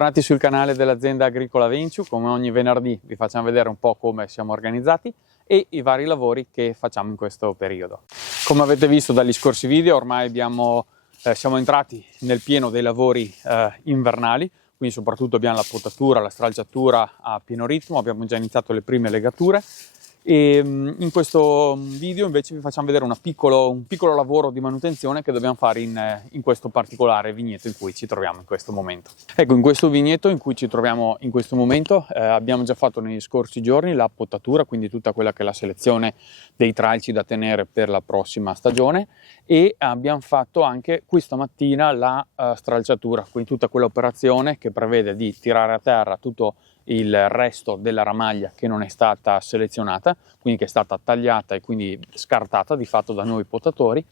Bentornati sul canale dell'azienda agricola Venciu. Come ogni venerdì vi facciamo vedere un po' come siamo organizzati e i vari lavori che facciamo in questo periodo. Come avete visto dagli scorsi video, ormai siamo entrati nel pieno dei lavori invernali, quindi soprattutto abbiamo la potatura, la stralciatura a pieno ritmo, abbiamo già iniziato le prime legature. E in questo video invece vi facciamo vedere un piccolo lavoro di manutenzione che dobbiamo fare in questo particolare vigneto in cui ci troviamo in questo momento. Ecco, in questo vigneto in cui ci troviamo in questo momento abbiamo già fatto negli scorsi giorni la potatura, quindi tutta quella che è la selezione dei tralci da tenere per la prossima stagione, e abbiamo fatto anche questa mattina la stralciatura, quindi tutta quell'operazione che prevede di tirare a terra tutto il resto della ramaglia che non è stata selezionata, quindi che è stata tagliata e quindi scartata di fatto da noi potatori,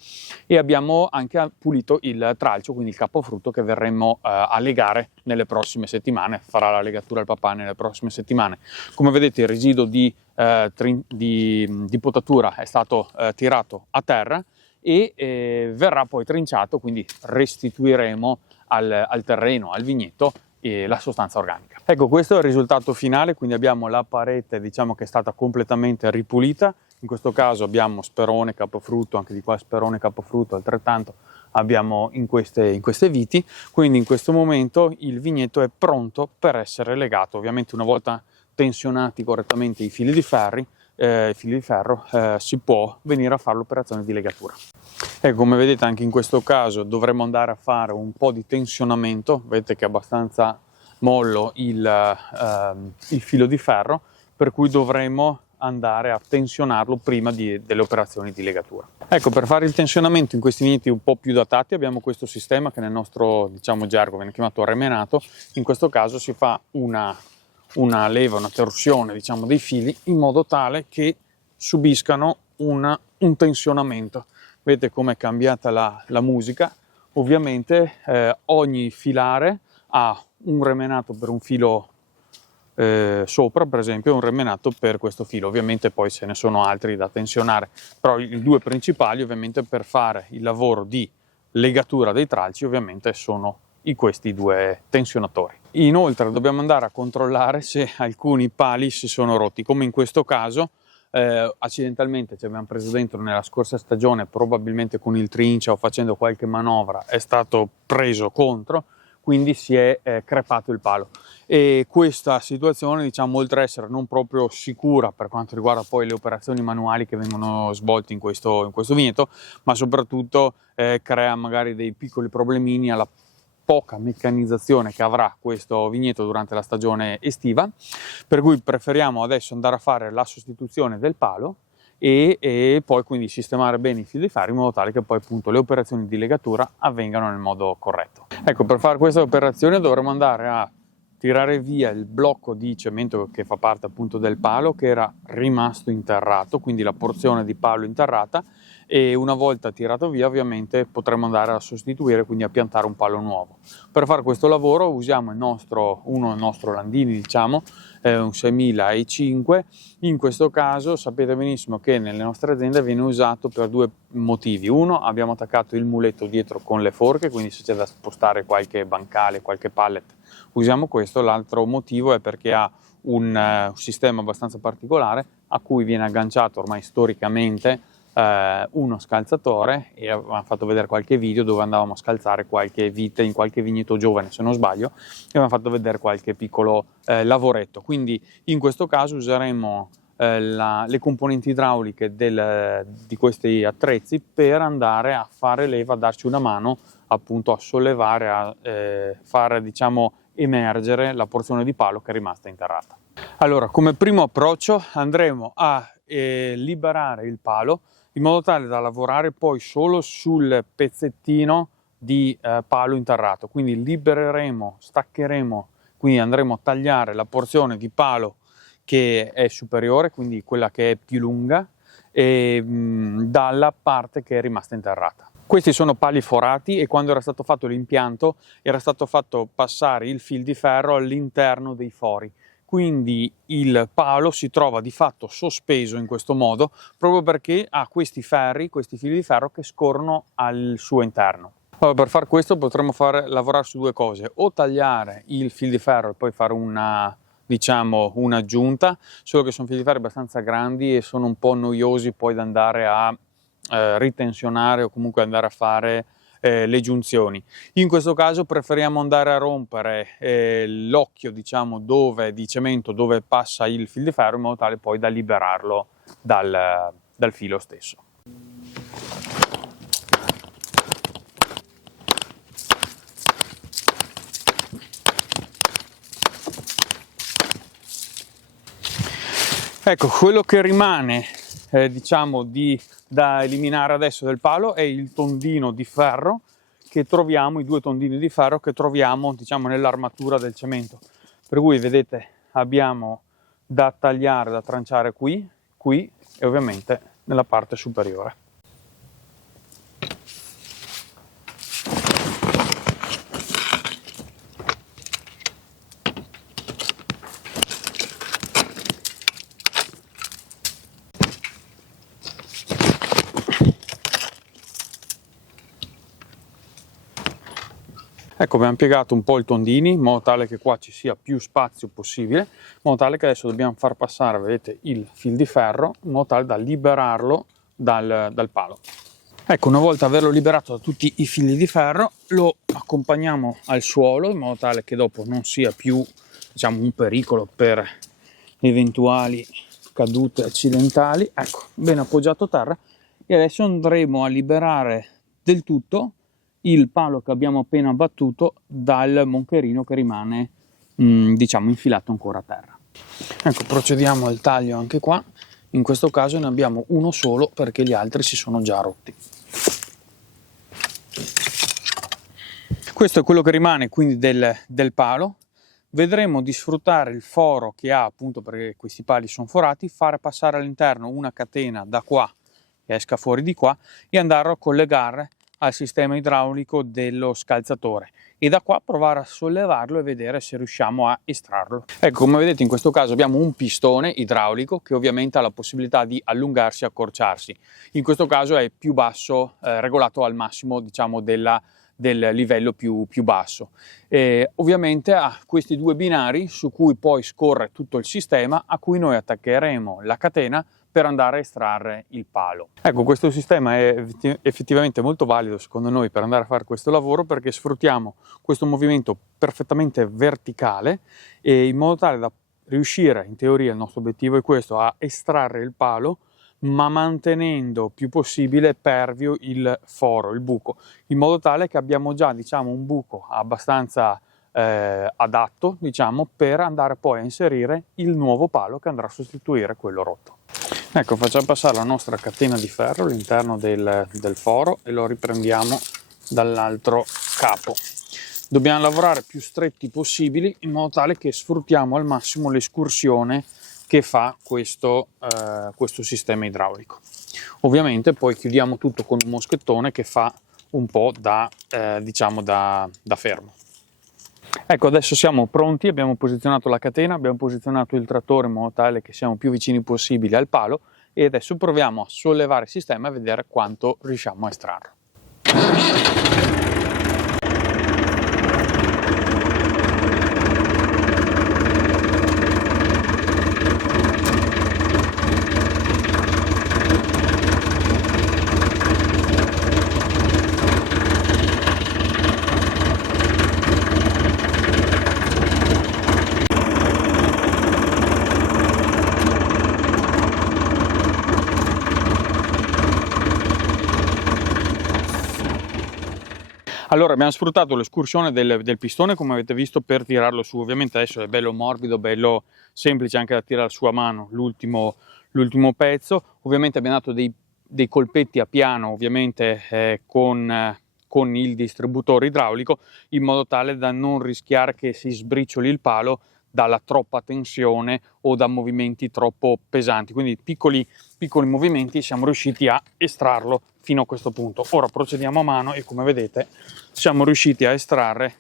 e abbiamo anche pulito il tralcio, quindi il capofrutto che verremo a legare nelle prossime settimane. Farà la legatura il papà nelle prossime settimane. Come vedete, il residuo di potatura è stato tirato a terra e verrà poi trinciato, quindi restituiremo al terreno, al vigneto, la sostanza organica. Ecco, questo è il risultato finale, quindi abbiamo la parete, diciamo, che è stata completamente ripulita. In questo caso abbiamo sperone, capofrutto, anche di qua sperone, capofrutto, altrettanto abbiamo in queste viti. Quindi in questo momento il vigneto è pronto per essere legato. Ovviamente una volta tensionati correttamente i fili di ferro, si può venire a fare l'operazione di legatura. E come vedete anche in questo caso dovremo andare a fare un po' di tensionamento. Vedete che è abbastanza mollo il filo di ferro, per cui dovremo andare a tensionarlo prima delle operazioni di legatura. Ecco, per fare il tensionamento in questi vigneti un po' più datati abbiamo questo sistema che nel nostro, diciamo, gergo viene chiamato remenato. In questo caso si fa una leva, una torsione, diciamo, dei fili in modo tale che subiscano un tensionamento. Vedete come è cambiata la musica. Ovviamente ogni filare ha un remenato per un filo sopra, per esempio, e un remenato per questo filo. Ovviamente poi se ne sono altri da tensionare, però i due principali ovviamente per fare il lavoro di legatura dei tralci ovviamente sono questi due tensionatori. Inoltre dobbiamo andare a controllare se alcuni pali si sono rotti, come in questo caso. Accidentalmente ci abbiamo preso dentro nella scorsa stagione, probabilmente con il trincia o facendo qualche manovra è stato preso contro, quindi si è crepato il palo. E questa situazione, diciamo, oltre a essere non proprio sicura per quanto riguarda poi le operazioni manuali che vengono svolte in questo vigneto, ma soprattutto crea magari dei piccoli problemini alla poca meccanizzazione che avrà questo vigneto durante la stagione estiva, per cui preferiamo adesso andare a fare la sostituzione del palo e poi quindi sistemare bene i fili di ferro in modo tale che poi appunto le operazioni di legatura avvengano nel modo corretto. Ecco, per fare questa operazione dovremo andare a tirare via il blocco di cemento che fa parte appunto del palo, che era rimasto interrato, quindi la porzione di palo interrata, e una volta tirato via ovviamente potremo andare a sostituire, quindi a piantare un palo nuovo. Per fare questo lavoro usiamo il nostro Landini, diciamo, un 6005. In questo caso sapete benissimo che nelle nostre aziende viene usato per due motivi. Uno, abbiamo attaccato il muletto dietro con le forche, quindi se c'è da spostare qualche bancale, qualche pallet, usiamo questo. L'altro motivo è perché ha un sistema abbastanza particolare a cui viene agganciato ormai storicamente uno scalzatore, e abbiamo fatto vedere qualche video dove andavamo a scalzare qualche vite in qualche vigneto giovane, se non sbaglio, e abbiamo fatto vedere qualche piccolo lavoretto. Quindi in questo caso useremo le componenti idrauliche di questi attrezzi per andare a fare leva, a darci una mano appunto a sollevare, a fare, diciamo, emergere la porzione di palo che è rimasta interrata. Allora, come primo approccio andremo a liberare il palo in modo tale da lavorare poi solo sul pezzettino di palo interrato. Quindi libereremo, staccheremo, quindi andremo a tagliare la porzione di palo che è superiore, quindi quella che è più lunga, dalla parte che è rimasta interrata. Questi sono pali forati e quando era stato fatto l'impianto era stato fatto passare il fil di ferro all'interno dei fori. Quindi il palo si trova di fatto sospeso in questo modo proprio perché ha questi fili di ferro che scorrono al suo interno. Allora, per far questo potremmo lavorare su due cose: o tagliare il fil di ferro e poi fare una, diciamo, un'aggiunta, solo che sono fili di ferro abbastanza grandi e sono un po' noiosi poi da andare a ritensionare o comunque andare a fare le giunzioni. In questo caso preferiamo andare a rompere l'occhio, diciamo, di cemento dove passa il fil di ferro, in modo tale poi da liberarlo dal filo stesso. Ecco, quello che rimane diciamo da eliminare adesso del palo è il tondino di ferro che troviamo, i due tondini di ferro che troviamo, diciamo, nell'armatura del cemento. Per cui vedete, abbiamo da tagliare, da tranciare qui e ovviamente nella parte superiore. Ecco, abbiamo piegato un po' i tondini in modo tale che qua ci sia più spazio possibile, in modo tale che adesso dobbiamo far passare, vedete, il fil di ferro in modo tale da liberarlo dal palo. Ecco, una volta averlo liberato da tutti i fili di ferro, lo accompagniamo al suolo in modo tale che dopo non sia più, diciamo, un pericolo per eventuali cadute accidentali. Ecco, ben appoggiato a terra, e adesso andremo a liberare del tutto il palo che abbiamo appena battuto dal moncherino che rimane diciamo infilato ancora a terra. Ecco, procediamo al taglio anche qua. In questo caso ne abbiamo uno solo perché gli altri si sono già rotti. Questo è quello che rimane quindi del palo. Vedremo di sfruttare il foro che ha, appunto perché questi pali sono forati, fare passare all'interno una catena da qua che esca fuori di qua e andarlo a collegare al sistema idraulico dello scalzatore, e da qua provare a sollevarlo e vedere se riusciamo a estrarlo. Ecco, come vedete in questo caso abbiamo un pistone idraulico che ovviamente ha la possibilità di allungarsi e accorciarsi. In questo caso è più basso, regolato al massimo, diciamo, del livello più basso. Ovviamente ha questi due binari su cui poi scorre tutto il sistema, a cui noi attaccheremo la catena per andare a estrarre il palo. Ecco, questo sistema è effettivamente molto valido secondo noi per andare a fare questo lavoro, perché sfruttiamo questo movimento perfettamente verticale e in modo tale da riuscire, in teoria il nostro obiettivo è questo, a estrarre il palo ma mantenendo più possibile pervio il foro, il buco, in modo tale che abbiamo già, diciamo, un buco abbastanza adatto, diciamo, per andare poi a inserire il nuovo palo che andrà a sostituire quello rotto. Ecco, facciamo passare la nostra catena di ferro all'interno del foro e lo riprendiamo dall'altro capo. Dobbiamo lavorare più stretti possibili in modo tale che sfruttiamo al massimo l'escursione che fa questo sistema idraulico. Ovviamente poi chiudiamo tutto con un moschettone che fa un po' diciamo da fermo. Ecco, adesso siamo pronti, abbiamo posizionato la catena, abbiamo posizionato il trattore in modo tale che siamo più vicini possibile al palo, e adesso proviamo a sollevare il sistema e vedere quanto riusciamo a estrarlo. Allora, abbiamo sfruttato l'escursione del pistone, come avete visto, per tirarlo su. Ovviamente adesso è bello morbido, bello semplice anche da tirare su a mano l'ultimo pezzo. Ovviamente abbiamo dato dei colpetti a piano, ovviamente con il distributore idraulico, in modo tale da non rischiare che si sbricioli il palo dalla troppa tensione o da movimenti troppo pesanti. Quindi piccoli movimenti, siamo riusciti a estrarlo fino a questo punto. Ora procediamo a mano e, come vedete, siamo riusciti a estrarre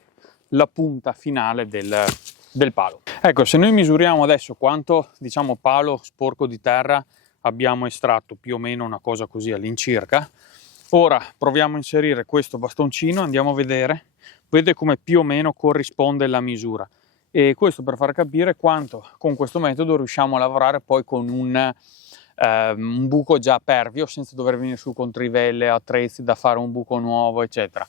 la punta finale del palo. Ecco, se noi misuriamo adesso quanto, diciamo, palo sporco di terra abbiamo estratto, più o meno una cosa così all'incirca, Ora proviamo a inserire questo bastoncino, andiamo a vedere, vedete come più o meno corrisponde la misura, e questo per far capire quanto con questo metodo riusciamo a lavorare poi con un buco già pervio, senza dover venire su con trivelle, attrezzi da fare un buco nuovo, eccetera.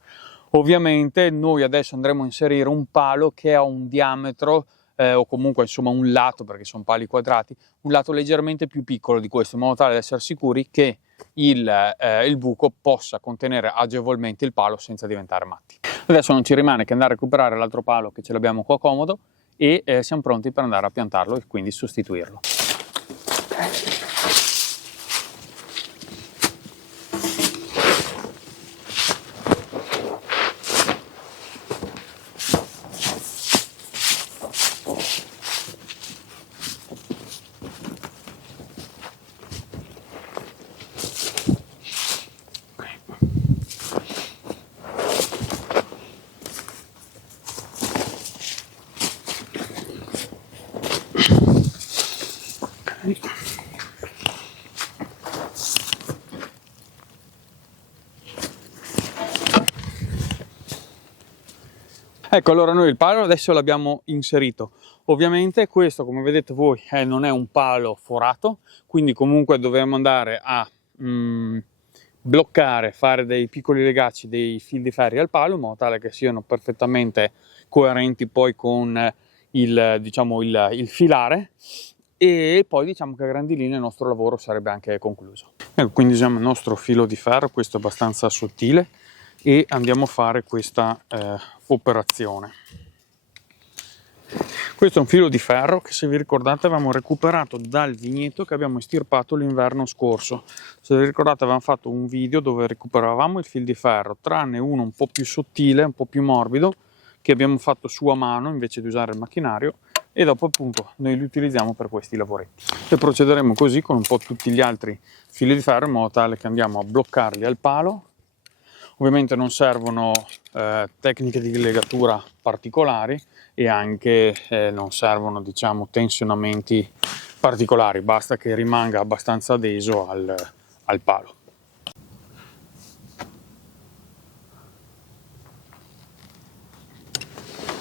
Ovviamente noi adesso andremo a inserire un palo che ha un diametro o comunque insomma un lato, perché sono pali quadrati, un lato leggermente più piccolo di questo, in modo tale da essere sicuri che il buco possa contenere agevolmente il palo senza diventare matti. Adesso non ci rimane che andare a recuperare l'altro palo, che ce l'abbiamo qua comodo, e siamo pronti per andare a piantarlo e quindi sostituirlo. Ecco, allora noi il palo adesso l'abbiamo inserito. Ovviamente questo, come vedete voi, non è un palo forato, quindi comunque dovremo andare a bloccare, fare dei piccoli legacci, dei fil di ferri al palo, in modo tale che siano perfettamente coerenti poi con il filare, e poi diciamo che a grandi linee il nostro lavoro sarebbe anche concluso. Ecco, quindi usiamo il nostro filo di ferro, questo è abbastanza sottile, e andiamo a fare questa operazione. Questo è un filo di ferro che, se vi ricordate, avevamo recuperato dal vigneto che abbiamo estirpato l'inverno scorso. Se vi ricordate, avevamo fatto un video dove recuperavamo il fil di ferro, tranne uno un po' più sottile, un po' più morbido, che abbiamo fatto su a mano invece di usare il macchinario, e dopo appunto noi li utilizziamo per questi lavoretti. E procederemo così con un po' tutti gli altri fili di ferro, in modo tale che andiamo a bloccarli al palo. Ovviamente non servono tecniche di legatura particolari, e anche non servono, diciamo, tensionamenti particolari, basta che rimanga abbastanza adeso al palo.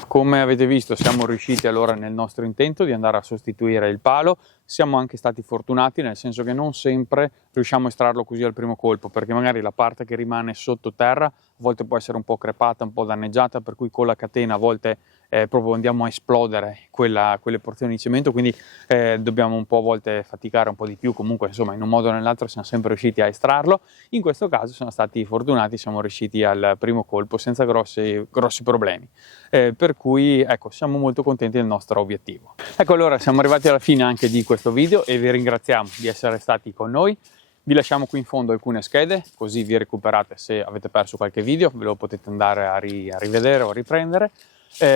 Come avete visto, siamo riusciti allora nel nostro intento di andare a sostituire il palo. Siamo anche stati fortunati, nel senso che non sempre riusciamo a estrarlo così al primo colpo, perché magari la parte che rimane sottoterra a volte può essere un po' crepata, un po' danneggiata, per cui con la catena a volte proprio andiamo a esplodere quelle porzioni di cemento, quindi dobbiamo un po' a volte faticare un po' di più. Comunque insomma, in un modo o nell'altro siamo sempre riusciti a estrarlo. In questo caso siamo stati fortunati, siamo riusciti al primo colpo senza grossi problemi, per cui ecco, siamo molto contenti del nostro obiettivo. Ecco, allora siamo arrivati alla fine anche di questo video e vi ringraziamo di essere stati con noi. Vi lasciamo qui in fondo alcune schede, così vi recuperate se avete perso qualche video, ve lo potete andare a rivedere o a riprendere.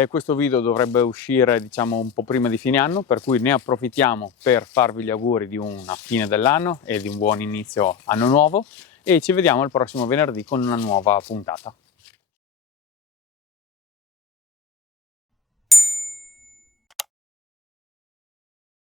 Questo video dovrebbe uscire, diciamo, un po' prima di fine anno, per cui ne approfittiamo per farvi gli auguri di una fine dell'anno e di un buon inizio anno nuovo, e ci vediamo il prossimo venerdì con una nuova puntata.